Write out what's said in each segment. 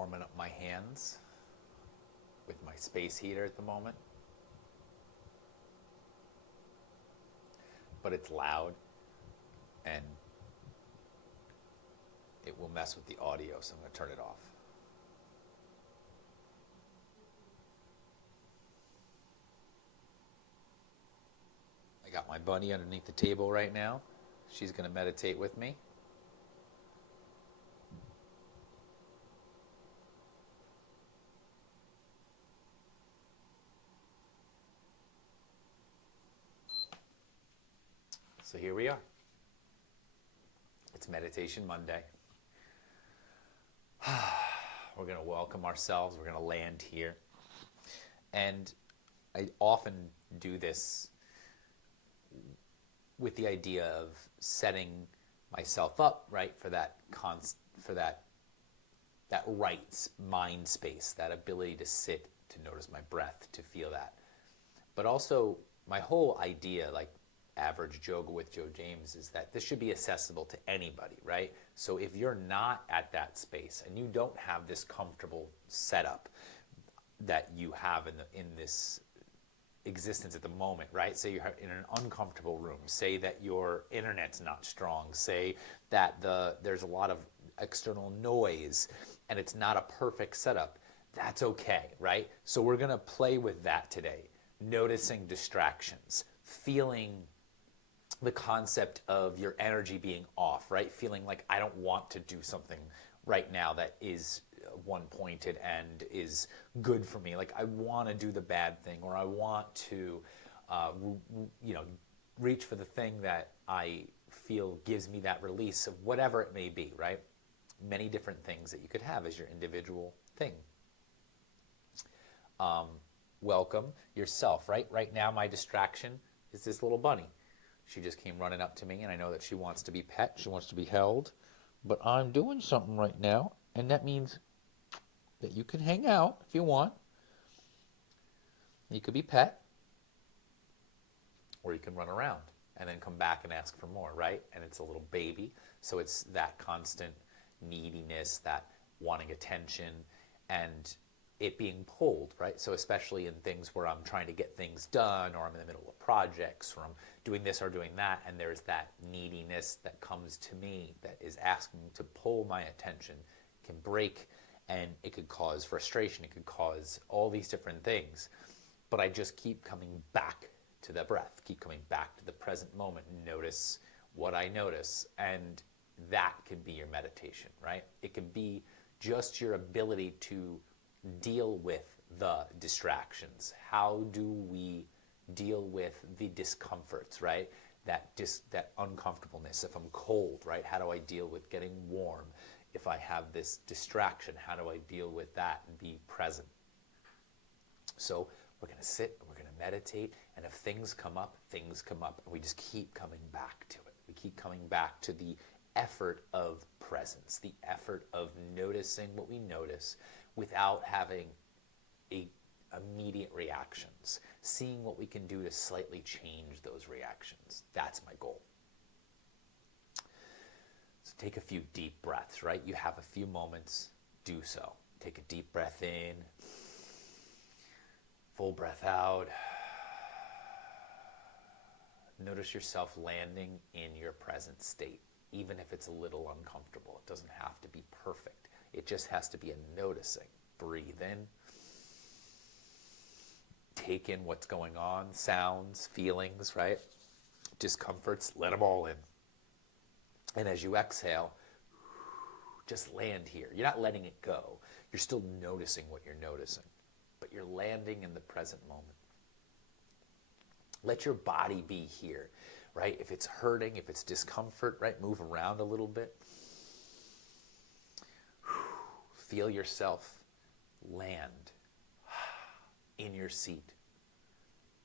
warming up my hands with my space heater at the moment. But it's loud and it will mess with the audio, so I'm going to turn it off. I got my bunny underneath the table right now. She's going to meditate with me. So here we are. It's Meditation Monday. We're going to welcome ourselves. We're going to land here. And I often do this with the idea of setting myself up, right, for that right mind space, that ability to sit, to notice my breath, to feel that. But also, my whole idea, like Average Yoga with Joe James, is that this should be accessible to anybody, right? So if you're not at that space and you don't have this comfortable setup that you have in this existence at the moment, right? Say you're in an uncomfortable room. Say that your internet's not strong. Say that there's a lot of external noise and it's not a perfect setup. That's okay, right? So we're going to play with that today. Noticing distractions, feeling the concept of your energy being off, right? Feeling like I don't want to do something right now that is one-pointed and is good for me. Like I want to do the bad thing, or I want to, reach for the thing that I feel gives me that release of whatever it may be, right? Many different things that you could have as your individual thing. Welcome yourself, right? Right now my distraction is this little bunny. She just came running up to me, and I know that she wants to be pet, she wants to be held, but I'm doing something right now, and that means that you can hang out if you want. You could be pet, or you can run around and then come back and ask for more, right? And it's a little baby, so it's that constant neediness, that wanting attention, and it being pulled, right? So especially in things where I'm trying to get things done, or I'm in the middle of projects, or I'm doing this or doing that, and there's that neediness that comes to me that is asking to pull my attention, can break, and it could cause frustration, it could cause all these different things. But I just keep coming back to the breath, keep coming back to the present moment, notice what I notice, and that can be your meditation, right? It can be just your ability to deal with the distractions. How do we deal with the discomforts, right? That uncomfortableness. If I'm cold, right? How do I deal with getting warm? If I have this distraction, how do I deal with that and be present? So we're going to sit and we're going to meditate, and if things come up, and we just keep coming back to it. We keep coming back to the effort of presence, the effort of noticing what we notice without having immediate reactions, seeing what we can do to slightly change those reactions. That's my goal. So take a few deep breaths, right? You have a few moments, do so. Take a deep breath in, full breath out. Notice yourself landing in your present state, even if it's a little uncomfortable. It doesn't have to be perfect. It just has to be a noticing. Breathe in. Take in what's going on, sounds, feelings, right? Discomforts, let them all in. And as you exhale, just land here. You're not letting it go. You're still noticing what you're noticing, but you're landing in the present moment. Let your body be here, right? If it's hurting, if it's discomfort, right? Move around a little bit. Feel yourself land in your seat.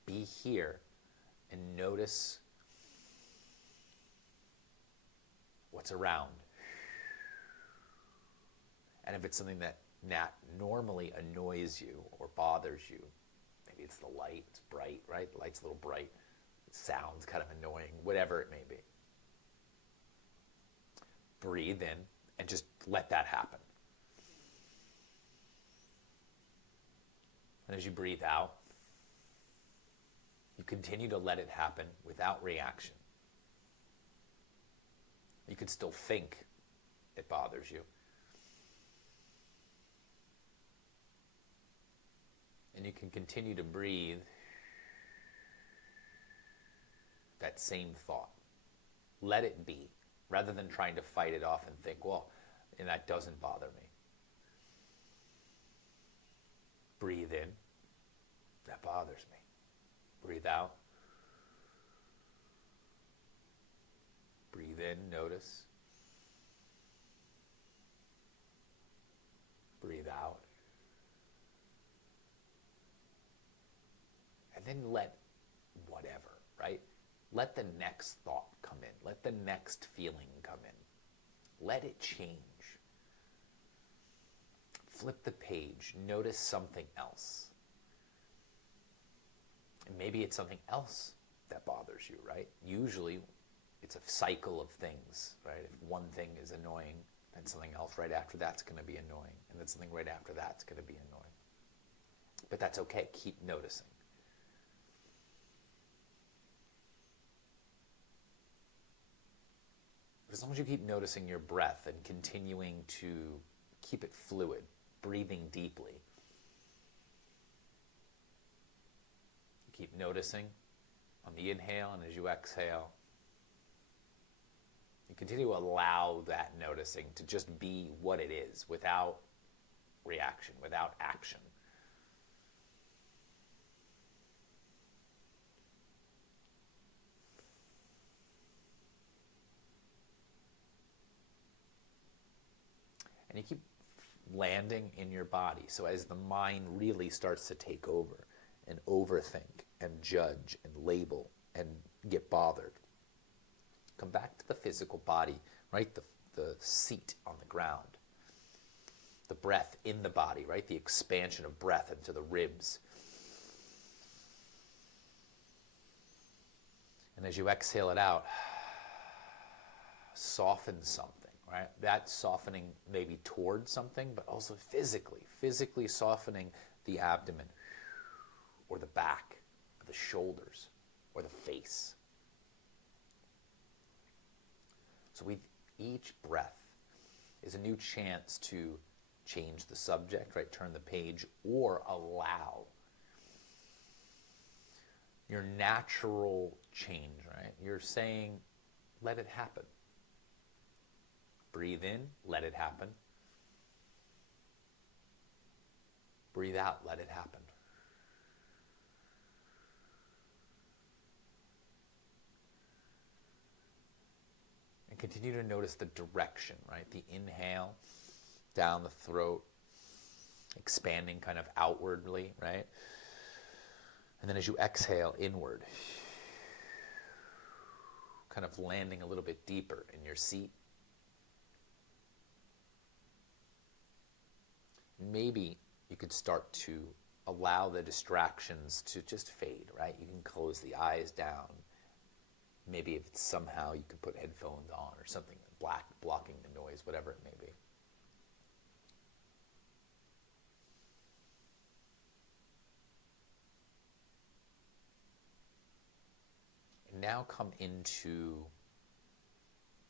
Be here and notice what's around. And if it's something that normally annoys you or bothers you, maybe it's the light, it's bright, right? The light's a little bright, it sounds kind of annoying, whatever it may be. Breathe in and just let that happen. And as you breathe out, you continue to let it happen without reaction. You could still think it bothers you. And you can continue to breathe that same thought. Let it be, rather than trying to fight it off and think, well, and that doesn't bother me. Breathe in, that bothers me. Breathe out. Breathe in, notice. Breathe out. And then let whatever, right? Let the next thought come in. Let the next feeling come in. Let it change. Flip the page. Notice something else. And maybe it's something else that bothers you, right? Usually it's a cycle of things, right? If one thing is annoying, then something else right after that's going to be annoying. And then something right after that's going to be annoying. But that's okay. Keep noticing. As long as you keep noticing your breath and continuing to keep it fluid, breathing deeply, you keep noticing on the inhale, and as you exhale, you continue to allow that noticing to just be what it is, without reaction, without action. And you keep landing in your body. So as the mind really starts to take over and overthink and judge and label and get bothered, come back to the physical body, right? The seat on the ground. The breath in the body, right? The expansion of breath into the ribs. And as you exhale it out, soften something. Right? That softening maybe towards something, but also physically softening the abdomen or the back or the shoulders or the face. So with each breath is a new chance to change the subject, right? Turn the page, or allow your natural change, right? You're saying, let it happen. Breathe in, let it happen. Breathe out, let it happen. And continue to notice the direction, right? The inhale down the throat, expanding kind of outwardly, right? And then as you exhale inward, kind of landing a little bit deeper in your seat. Maybe you could start to allow the distractions to just fade, right? You can close the eyes down. Maybe if it's somehow you could put headphones on or something blocking the noise, whatever it may be. And now come into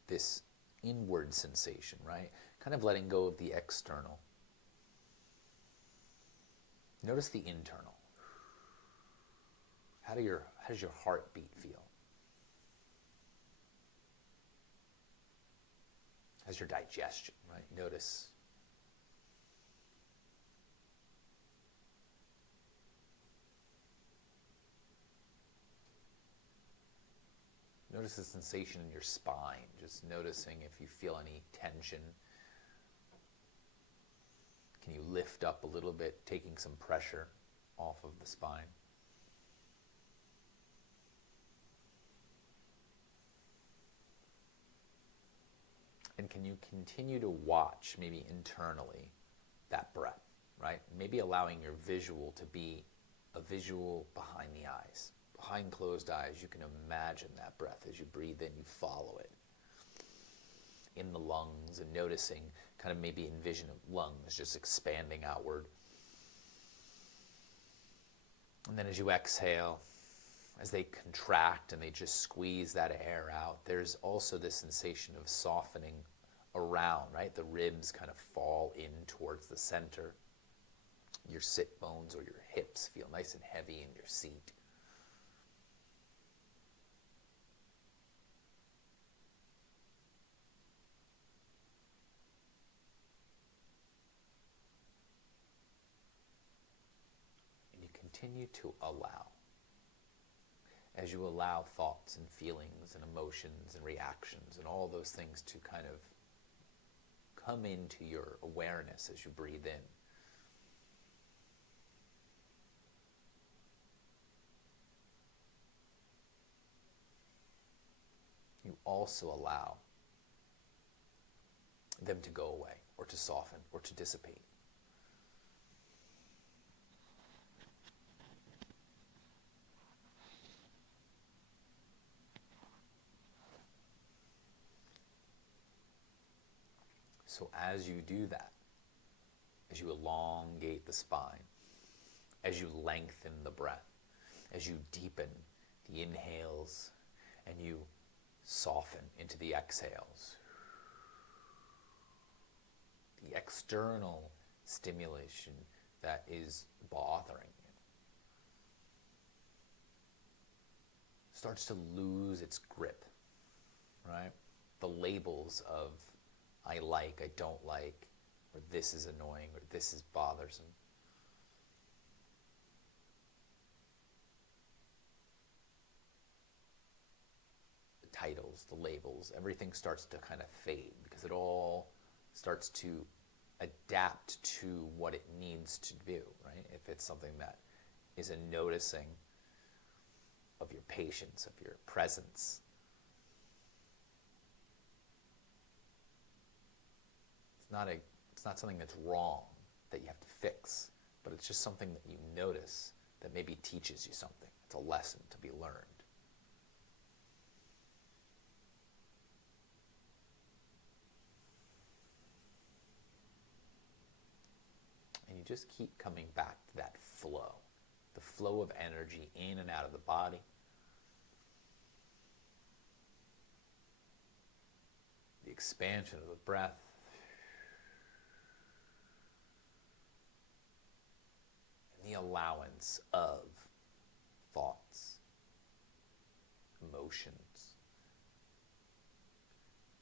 this inward sensation, right? Kind of letting go of the external. Notice the internal. How does your heartbeat feel? How's your digestion, right? Notice. Notice the sensation in your spine. Just noticing if you feel any tension. Can you lift up a little bit, taking some pressure off of the spine? And can you continue to watch, maybe internally, that breath, right? Maybe allowing your visual to be a visual behind the eyes. Behind closed eyes, you can imagine that breath. As you breathe in, you follow it in the lungs, and noticing, kind of maybe envision lungs just expanding outward. And then as you exhale, as they contract and they just squeeze that air out, there's also this sensation of softening around, right? The ribs kind of fall in towards the center. Your sit bones or your hips feel nice and heavy in your seat. And you continue to allow. As you allow thoughts and feelings and emotions and reactions and all those things to kind of come into your awareness as you breathe in. You also allow them to go away or to soften or to dissipate. So as you do that, as you elongate the spine, as you lengthen the breath, as you deepen the inhales and you soften into the exhales, the external stimulation that is bothering you starts to lose its grip, right? The labels of I like, I don't like, or this is annoying, or this is bothersome. The titles, the labels, everything starts to kind of fade because it all starts to adapt to what it needs to do, right? If it's something that is a noticing of your patience, of your presence, it's not something that's wrong that you have to fix, but it's just something that you notice that maybe teaches you something. It's a lesson to be learned. And you just keep coming back to that flow, the flow of energy in and out of the body. The expansion of the breath. The allowance of thoughts, emotions,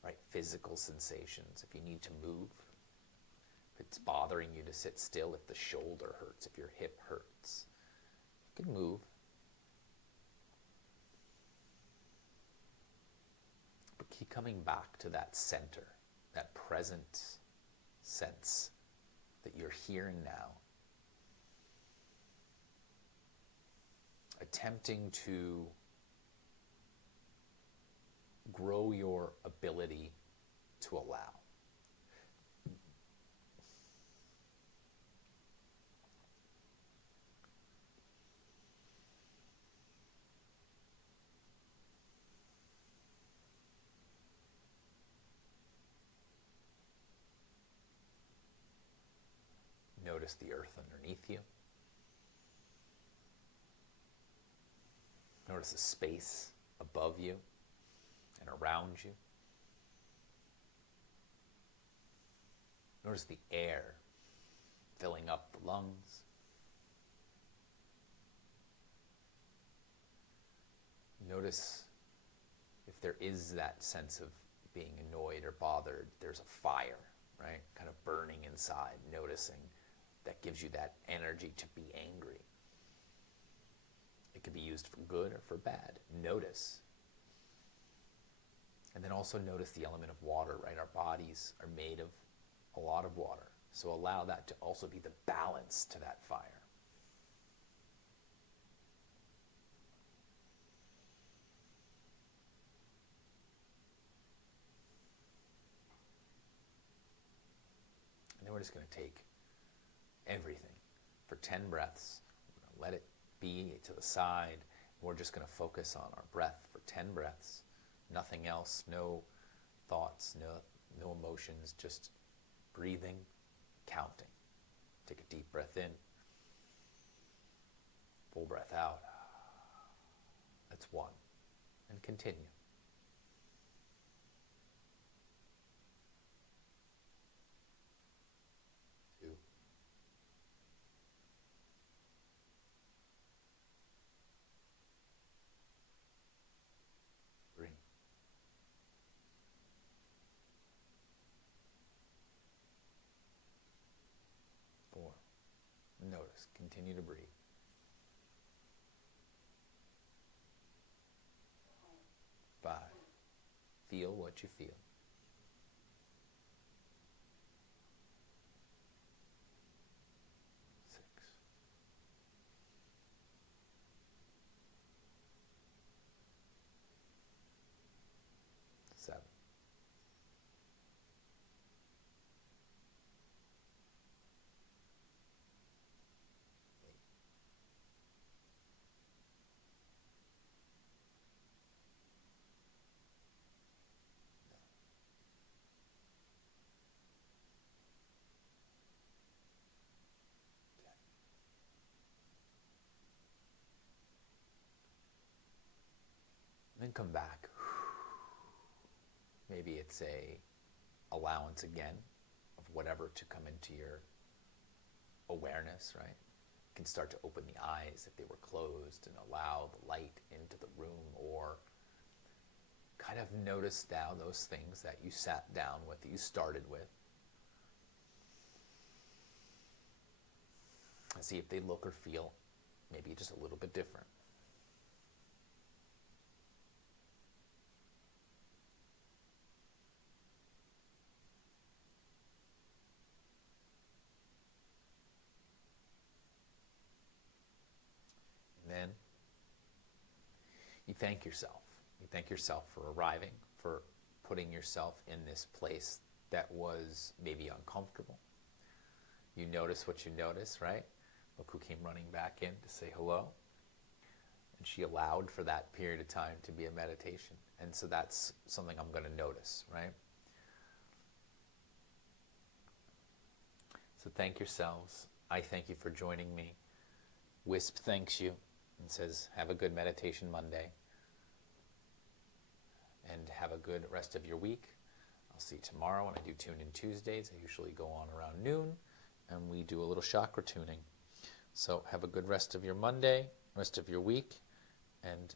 right? Physical sensations. If you need to move, if it's bothering you to sit still, if the shoulder hurts, if your hip hurts, you can move. But keep coming back to that center, that present sense that you're here and now. Attempting to grow your ability to allow. Notice the earth underneath you. Notice the space above you and around you. Notice the air filling up the lungs. Notice if there is that sense of being annoyed or bothered, there's a fire, right? Kind of burning inside, noticing that gives you that energy to be angry. It could be used for good or for bad. Notice. And then also notice the element of water, right? Our bodies are made of a lot of water. So allow that to also be the balance to that fire. And then we're just going to take everything for 10 breaths. We're going to let it be to the side. We're just going to focus on our breath for 10 breaths. Nothing else, no thoughts, no emotions, just breathing, counting. Take a deep breath in. 4, Full breath out. That's 1. And continue. 2. 3. 4. Notice. Continue to breathe. 5. Feel what you feel. 6. 7. 8. 10. Then come back. Maybe it's a allowance again of whatever to come into your awareness, right? You can start to open the eyes if they were closed and allow the light into the room, or kind of notice now those things that you sat down with, that you started with. And see if they look or feel maybe just a little bit different. And then you thank yourself. You thank yourself for arriving, for putting yourself in this place that was maybe uncomfortable. You notice what you notice, right? Look who came running back in to say hello. And she allowed for that period of time to be a meditation. And so that's something I'm going to notice, right? So thank yourselves. I thank you for joining me. Wisp thanks you and says, have a good meditation Monday. And have a good rest of your week. I'll see you tomorrow when I do Tune In Tuesdays. I usually go on around noon, and we do a little chakra tuning. So have a good rest of your Monday, rest of your week, and